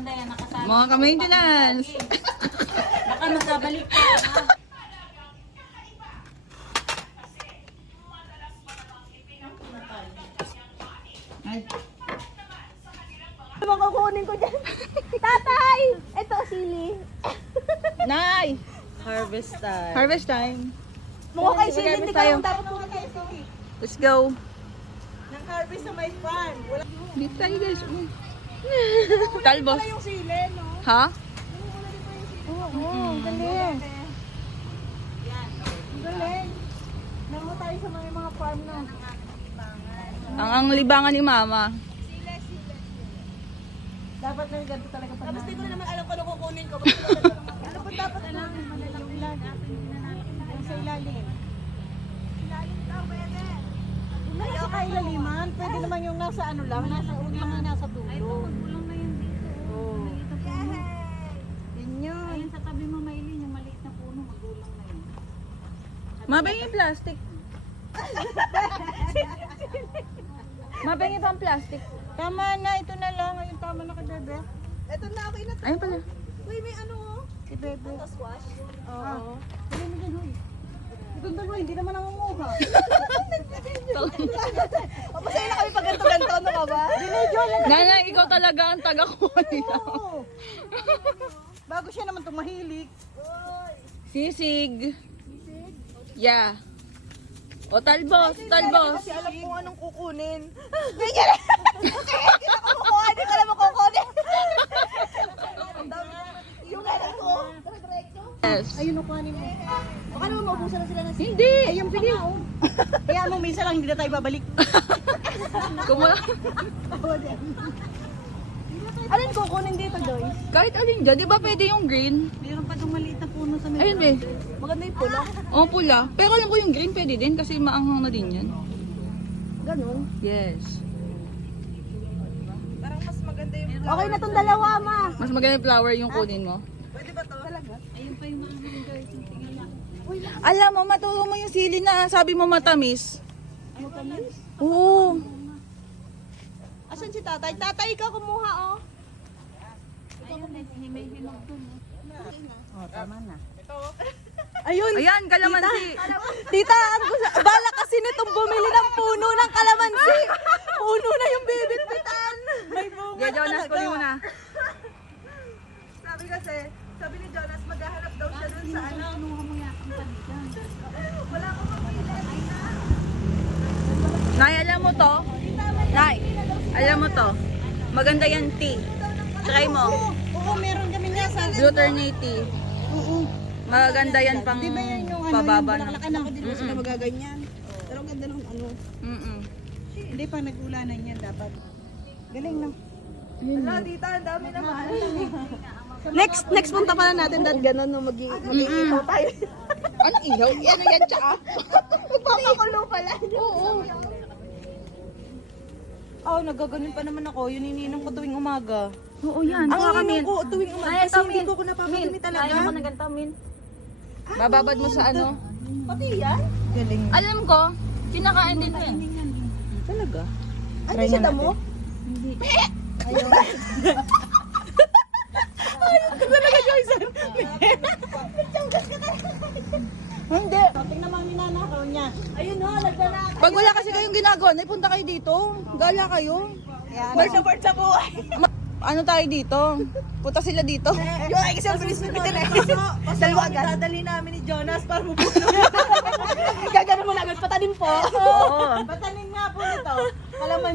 maganda yan, nakasama. Mga ka-maintenance. Baka magkabalik ka. Ha? Ay. Ano kukunin ko dyan? Tatay! Ito, sili. Nay! Harvest time. Harvest time. Mukha kay sili, Mag-harvest hindi tayo. ka dapat mukha kay sili. Let's go. Nang harvest sa my farm. Wala Dito tayo guys. Talbos. pala yung sili, no? Ha? Oo, galing. Galing. Nango tayo sa mga farm na. Ang libangan ni Mama. Dapat na ganito talaga pa. Tapos di ko naman alam kung ano kukunin ko. Ano pa dapat na lang? Yung ilalim. Yung sa ilalim. Ilalim daw, pwede. Ayaw ka ilaliman. Pwede naman yung nasa ano lang. Nasa ulang na nasa dulo. Ay, magkulang na yun dito. Oo. Maliit na puno. Yun yun. Ayun sa tabi mo, Maylin, yung maliit na puno, magulang na yun. Mabay yung plastic. Mabay yung plastic. Tama na. Ito na lang. Ayun, tama na kay Bebe. Ito na. Okay na. Ayun pala. Uy, may ano oh. Si Bebe. Ito squash? Oo. Dali mo dyan, huy. Itong dalawa, hindi naman nangunguha. Papasaya na kami pag ganto-ganto, ano ka ba? Dinedyo lang. Nanay, ikaw talaga ang taga-kuha nila. Oo. Bago siya naman itong mahilig. Sisig. Yeah. O talbos, talbos. Kasi alam kung anong kukunin. Hindi ka na. Hindi ka kumukuha, hindi ka na makukunin. Yung ganun ko. Yes. Ayun, kukuhanin mo. Baka naman maubusan na sila ng sili. Hindi. Ayun, pili. Kaya mo, minsan lang hindi na tayo babalik. Kumula. Alin kukunin dito, Joyce? Kahit alin dyan, di ba pwede yung green? Meron pa itong maliit na puno sa may Ayun be. Maganda yung pula. O pula. Pero alam ko yung green pwede din kasi maanghang na din yan. Ganun. Yes. Parang mas maganda yung okay na tong dalawa, ma. Mas maganda yung flower yung kunin mo. Pwede ba to? Talaga? Ayun pa yung mga hanggang yung tingala. Alam mo, maturo mo yung sili na sabi mo matamis. Ano tamis? Oo. Asan si tatay? Tatay, ikaw kumuha, oh. Ayun, may hinog dun. Oh, tama na. Ayun. Ayan, kalamansi. Tita, bala kasi nitong bumili ng puno ng kalamansi. Puno na yung bibitbitan. May bunga Kaya Jonas, kunin mo na. Sabi ni Jonas, maghahanap daw siya dun sa ano. Kinuha mo yata ang palitan. Wala akong mapili. Nay, alam mo to? Nay, alam mo to? Maganda yan tea. Try mo. Oo, meron kami nga sa... Glutamate tea. Oo. Maganda yan pang Di ba yan yung ano, pababa yung ng... bulaklak na din mo sila magaganyan. Pero ang ganda ng ano. Mm-mm. Hindi pa nag-ulanan yan dapat. Galing na. Ala, tita, ang dami naman. Next punta pala natin dahil gano'n no, mag-iihaw tayo. Ano ihaw? Ano yan, tsaka? Magpapakulo pala. Oo. Oh, nagaganon pa naman ako. Yun iniinom ko tuwing umaga. Oo yan. Ang Baka iniinom min. ko tuwing umaga Ay, kasi ito, hindi min. ko napapagami talaga. Ayaw ko na ganito, Min. Bababad mo sa ano? Pati yan? Galing. Alam ko, kinakain din yan. Talaga? Ay, hindi siya damo? Hindi. Ayaw. Ayaw ko talaga, Joyce. Hindi. Tingnan mo ang ninanakaw niya. Ayun ho, nagdanakaw. Pag wala kasi kayong ginagawa, punta kayo dito. Gala kayo. Word sa buhay. Ano tayo dito? Punta sila dito. Yung ay kasi ang bilis na bitin eh. Dalawa agad. Dadali namin ni Jonas para mabuno. Gagano mo na agad. Patanim po. Oo. Patanim nga po nito. Kalaman